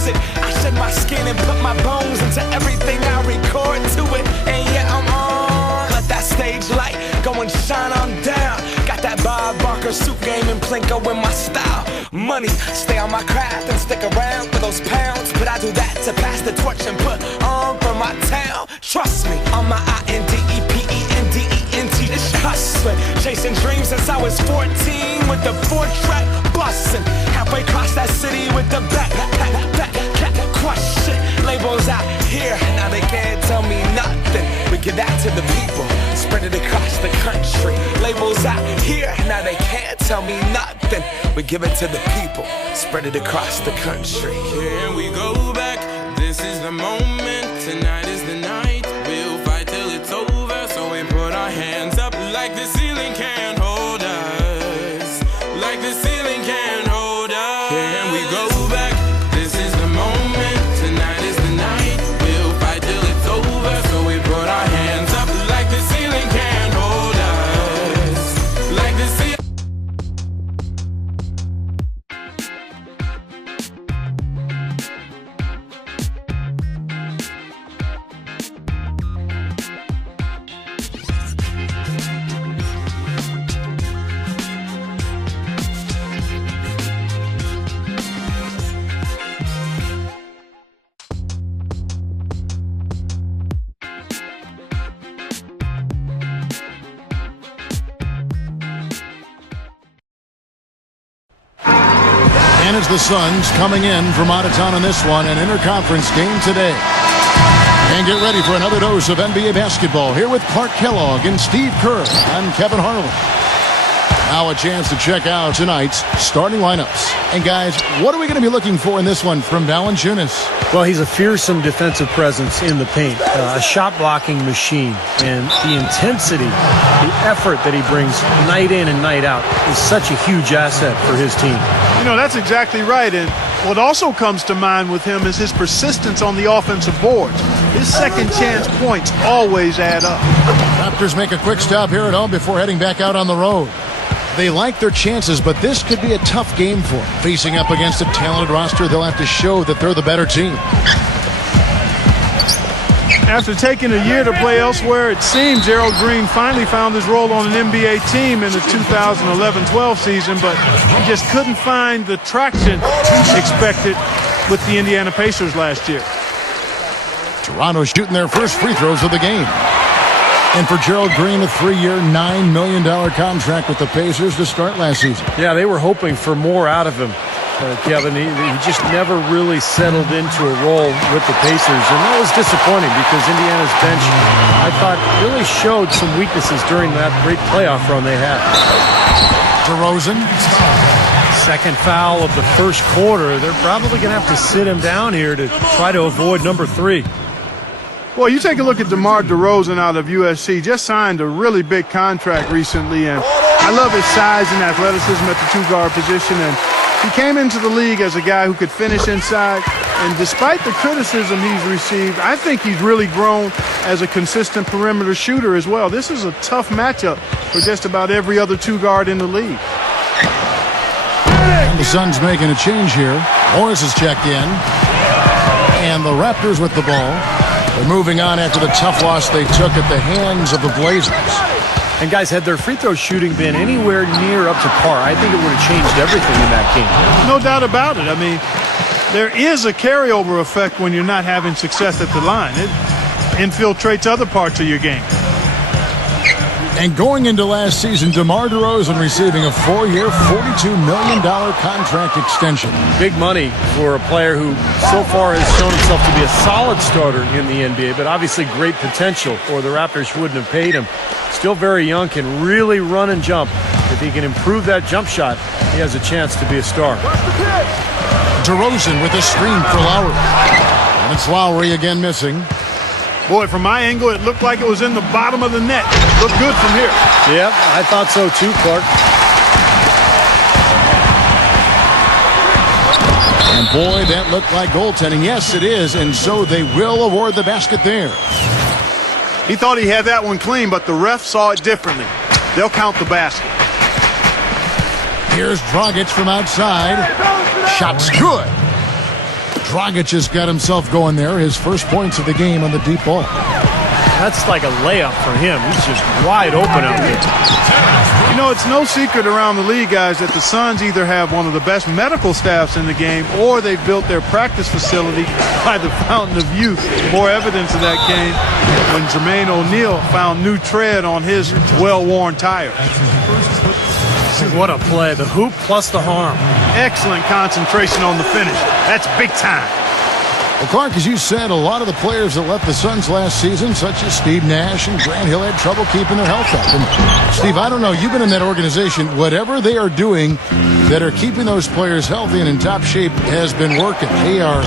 music. I shed my skin and put my bones into everything I record to it. And yeah, I'm on. Let that stage light go and shine on down. Got that Bob Barker suit game and Plinko in my style. Money, stay on my craft and stick around for those pounds. But I do that to pass the torch and put on for my town. Trust me, on my INDEPENDENT. It's hustling, chasing dreams since I was 14 with the 4-track bustin'. Halfway across that city with the back crush shit. Labels out here, now they can't tell me nothing. We give that to the people, spread it across the country. Labels out here, now they can't tell me nothing. We give it to the people, spread it across the country. Here we go back, this is the moment, tonight is the night. We'll fight till it's over, so we put our hands up like the ceiling can't hold us. Like the ceiling can't hold us. Here we go back, this is the moment, tonight is the night. We'll fight till it's over, so we put our hands up like the ceiling can't hold us. Like the ceiling. And it's the Suns coming in from out of town in this one, an interconference game today. And get ready for another dose of NBA basketball here with Clark Kellogg and Steve Kerr. I'm Kevin Harlan. Now a chance to check out tonight's starting lineups. And guys, what are we going to be looking for in this one from Valanciunas? Well, he's a fearsome defensive presence in the paint, a shot-blocking machine. And the intensity, the effort that he brings night in and night out is such a huge asset for his team. You know, that's exactly right. And what also comes to mind with him is his persistence on the offensive boards. His second chance points always add up. Raptors make a quick stop here at home before heading back out on the road. They like their chances, but this could be a tough game for them. Facing up against a talented roster, they'll have to show that they're the better team. After taking a year to play elsewhere, it seems Gerald Green finally found his role on an NBA team in the 2011-12 season, but he just couldn't find the traction expected with the Indiana Pacers last year. Toronto shooting their first free throws of the game. And for Gerald Green, a 3-year, $9 million contract with the Pacers to start last season. Yeah, they were hoping for more out of him, Kevin. He just never really settled into a role with the Pacers, and that was disappointing because Indiana's bench, I thought, really showed some weaknesses during that great playoff run they had. DeRozan. Second foul of the first quarter. They're probably going to have to sit him down here to try to avoid number 3. Well, you take a look at DeMar DeRozan out of USC. Just signed a really big contract recently, and I love his size and athleticism at the two-guard position. And he came into the league as a guy who could finish inside. And despite the criticism he's received, I think he's really grown as a consistent perimeter shooter as well. This is a tough matchup for just about every other two-guard in the league. And the Suns making a change here. Morris is checked in. And the Raptors with the ball. They're moving on after the tough loss they took at the hands of the Blazers. And guys, had their free throw shooting been anywhere near up to par, I think it would have changed everything in that game. No doubt about it. I mean, there is a carryover effect when you're not having success at the line. It infiltrates other parts of your game. And going into last season, DeMar DeRozan receiving a 4-year, $42 million contract extension. Big money for a player who so far has shown himself to be a solid starter in the NBA, but obviously great potential, or the Raptors wouldn't have paid him. Still very young, can really run and jump. If he can improve that jump shot, he has a chance to be a star. DeRozan with a screen for Lowry. And it's Lowry again missing. Boy, from my angle, it looked like it was in the bottom of the net. Looked good from here. Yeah, I thought so too, Clark. And boy, that looked like goaltending. Yes, it is, and so they will award the basket there. He thought he had that one clean, but the ref saw it differently. They'll count the basket. Here's Dragic from outside. Shot's good. Dragic has got himself going there. His first points of the game on the deep ball. That's like a layup for him. He's just wide open out there. You know, it's no secret around the league, guys, that the Suns either have one of the best medical staffs in the game or they've built their practice facility by the fountain of youth. More evidence of that came when Jermaine O'Neal found new tread on his well-worn tires. What a play. The hoop plus the harm. Excellent concentration on the finish. That's big time. Well, Clark, as you said, a lot of the players that left the Suns last season, such as Steve Nash and Grant Hill, had trouble keeping their health up. And Steve, I don't know, you've been in that organization. Whatever they are doing that are keeping those players healthy and in top shape has been working. They are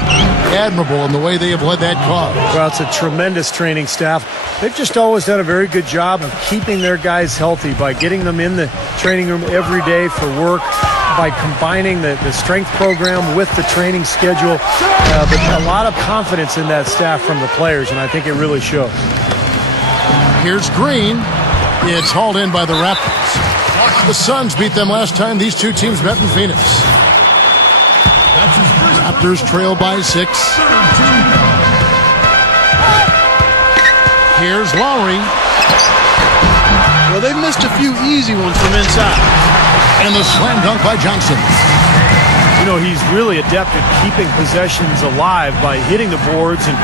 admirable in the way they have led that cause. Well, it's a tremendous training staff. They've just always done a very good job of keeping their guys healthy by getting them in the training room every day for work, by combining the strength program with the training schedule. But a lot of confidence in that staff from the players, and I think it really shows. Here's Green. It's hauled in by the Raptors. The Suns beat them last time these two teams met in Phoenix. Raptors trail by 6. Here's Lowry. Well, they missed a few easy ones from inside. And the slam dunk by Johnson. You know, he's really adept at keeping possessions alive by hitting the boards and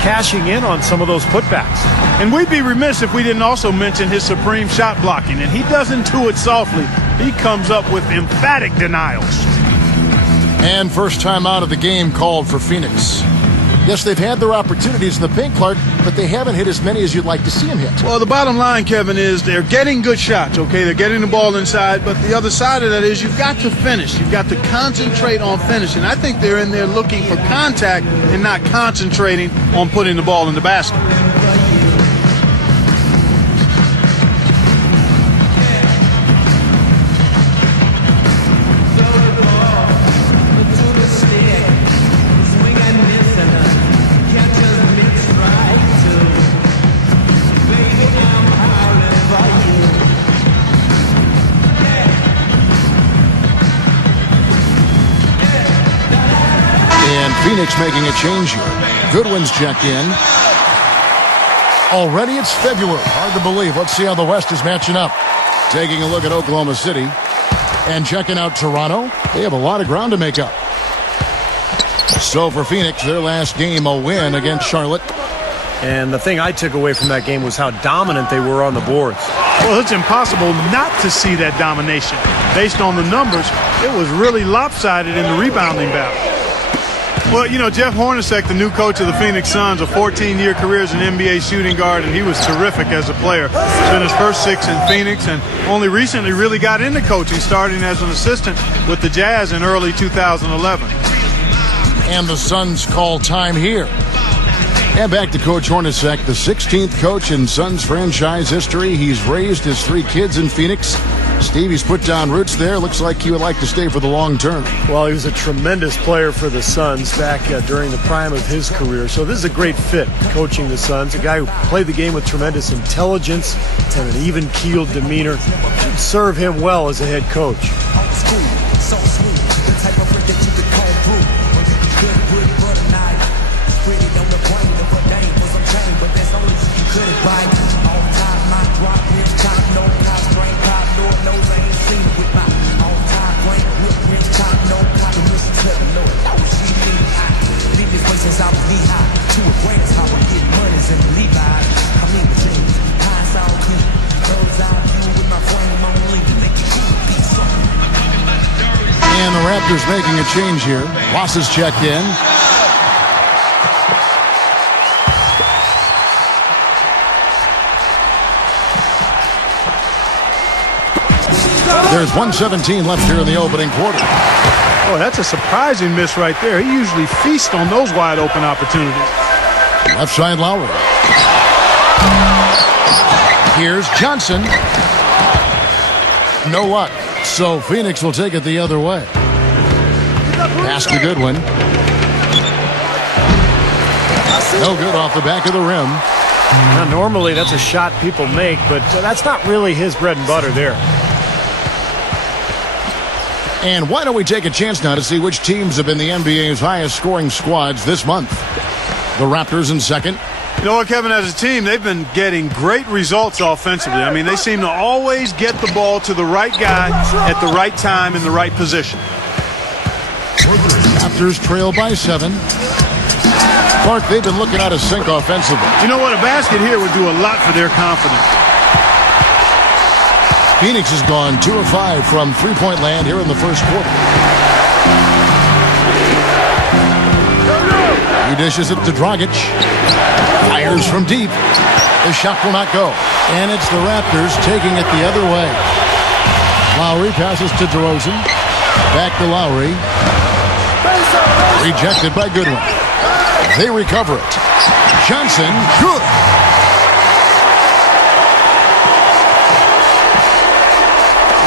cashing in on some of those putbacks. And we'd be remiss if we didn't also mention his supreme shot blocking. And he doesn't do it softly. He comes up with emphatic denials. And first time out of the game called for Phoenix. Yes, they've had their opportunities in the paint, Clark, but they haven't hit as many as you'd like to see them hit. Well, the bottom line, Kevin, is they're getting good shots, okay? They're getting the ball inside, but the other side of that is you've got to finish. You've got to concentrate on finishing. I think they're in there looking for contact and not concentrating on putting the ball in the basket. Phoenix making a change here. Goodwin's checked in. Already it's February. Hard to believe. Let's see how the West is matching up. Taking a look at Oklahoma City and checking out Toronto. They have a lot of ground to make up. So for Phoenix, their last game, a win against Charlotte. And the thing I took away from that game was how dominant they were on the boards. Well, it's impossible not to see that domination. Based on the numbers, it was really lopsided in the rebounding battle. Well, you know, Jeff Hornacek, the new coach of the Phoenix Suns, a 14-year career as an NBA shooting guard, and he was terrific as a player. Spent his first 6 in Phoenix and only recently really got into coaching, starting as an assistant with the Jazz in early 2011. And the Suns call time here. And back to Coach Hornacek, the 16th coach in Suns franchise history. He's raised his 3 kids in Phoenix. Steve, he's put down roots there. Looks like he would like to stay for the long term. Well, he was a tremendous player for the Suns back during the prime of his career. So this is a great fit, coaching the Suns. A guy who played the game with tremendous intelligence and an even-keeled demeanor. Should serve him well as a head coach. And the Raptors making a change here. Ross is checked in. There's 1:17 left here in the opening quarter. Oh, that's a surprising miss right there. He usually feasts on those wide open opportunities. Left side Lowry. Here's Johnson. No luck. So Phoenix will take it the other way. Pass to Goodwin. No good off the back of the rim. Now, normally that's a shot people make, but that's not really his bread and butter there. And why don't we take a chance now to see which teams have been the NBA's highest scoring squads this month. The Raptors in second. You know what, Kevin, as a team, they've been getting great results offensively. I mean, they seem to always get the ball to the right guy at the right time in the right position. Raptors trail by 7. Clark, they've been looking out of sync offensively. You know what? A basket here would do a lot for their confidence. Phoenix has gone 2 of 5 from three-point land here in the first quarter. He dishes it to Dragic. Fires from deep. The shot will not go. And it's the Raptors taking it the other way. Lowry passes to DeRozan. Back to Lowry. Rejected by Goodwin. They recover it. Johnson, good.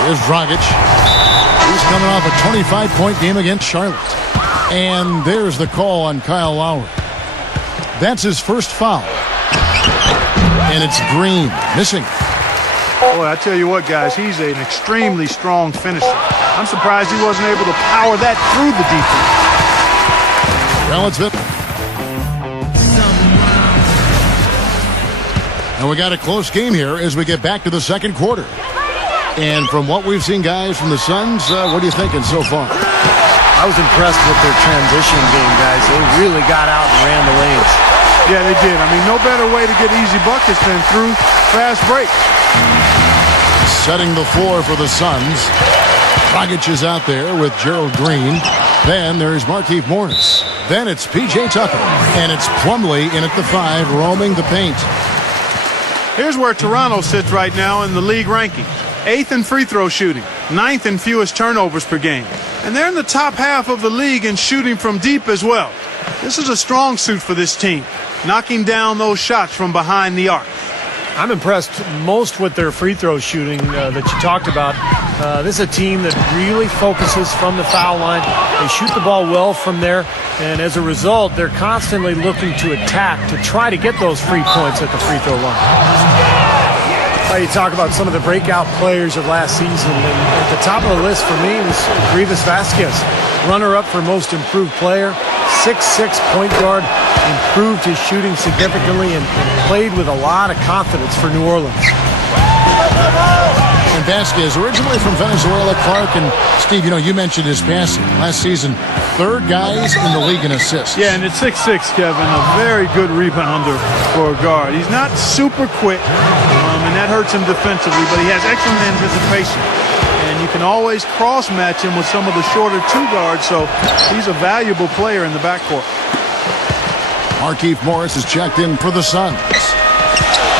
Here's Dragic. He's coming off a 25-point game against Charlotte. And there's the call on Kyle Lowry. That's his first foul. And it's Green missing. Boy, I tell you what, guys, he's an extremely strong finisher. I'm surprised he wasn't able to power that through the defense. Well, it's been. And we got a close game here as we get back to the second quarter. And from what we've seen, guys, from the Suns, what are you thinking so far? I was impressed with their transition game, guys. They really got out and ran the lanes. Yeah, they did. I mean, no better way to get easy buckets than through fast break. Setting the floor for the Suns. Dragic is out there with Gerald Green. Then there's Markieff Morris. Then it's P.J. Tucker. And it's Plumlee in at the 5, roaming the paint. Here's where Toronto sits right now in the league ranking. 8th in free throw shooting, 9th in fewest turnovers per game. And they're in the top half of the league in shooting from deep as well. This is a strong suit for this team, knocking down those shots from behind the arc. I'm impressed most with their free throw shooting that you talked about. This is a team that really focuses from the foul line. They shoot the ball well from there, and as a result, they're constantly looking to attack to try to get those free points at the free throw line. You talk about some of the breakout players of last season, and at the top of the list for me was Grievous Vasquez, runner-up for most improved player, 6'6" point guard, improved his shooting significantly and played with a lot of confidence for New Orleans. And Vasquez, originally from Venezuela, Clark, and Steve, you mentioned his passing. Last season, 3rd guys in the league in assists. Yeah, and at 6'6", Kevin, a very good rebounder for a guard. He's not super quick, and that hurts him defensively, but he has excellent anticipation. And you can always cross-match him with some of the shorter 2 guards, so he's a valuable player in the backcourt. Markieff Morris is checked in for the Suns.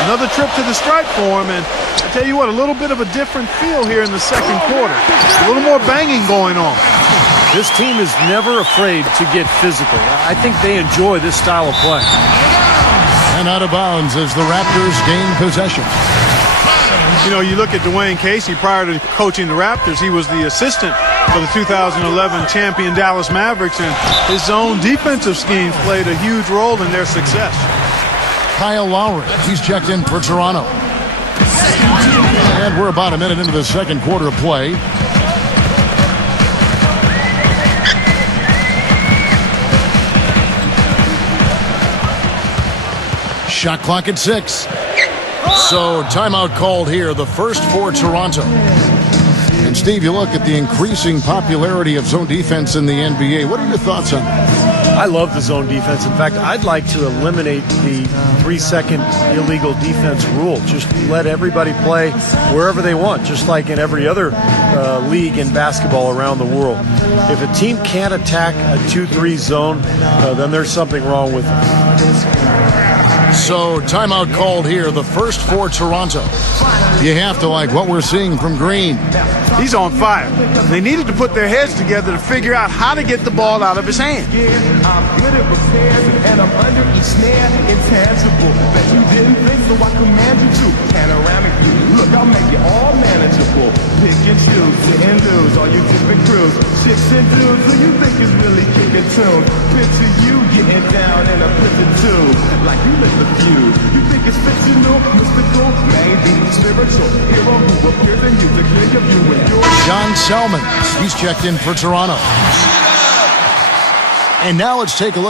Another trip to the stripe for him, and I tell you what, a little bit of a different feel here in the second quarter. A little more banging going on. This team is never afraid to get physical. I think they enjoy this style of play. And out of bounds as the Raptors gain possession. You look at Dwayne Casey prior to coaching the Raptors. He was the assistant for the 2011 champion Dallas Mavericks, and his zone defensive schemes played a huge role in their success. Kyle Lowry, he's checked in for Toronto. And we're about a minute into the second quarter of play. Shot clock at 6. So timeout called here, the first for Toronto. And Steve, you look at the increasing popularity of zone defense in the NBA. What are your thoughts on that? I love the zone defense. In fact, I'd like to eliminate the 3-second illegal defense rule. Just let everybody play wherever they want, just like in every other league in basketball around the world. If a team can't attack a 2-3 zone, then there's something wrong with it. So timeout called here, the first for Toronto. You have to like what we're seeing from Green. He's on fire. They needed to put their heads together to figure out how to get the ball out of his hand. I'm good at repairs, and I'm under each snare, intangible. Bet you didn't think, so I command you to. Panoramic view, look, I'll make it all manageable. Pick and choose, sit and lose, all you different crews. Chicks and dudes, who you think is really kicking tunes? Picture you getting down in a prison too. Like you lit the fuse. You think it's fictional, mystical, maybe spiritual. Hero who appears in you to clear your view with your John Selman, he's checked in for Toronto. And now let's take a look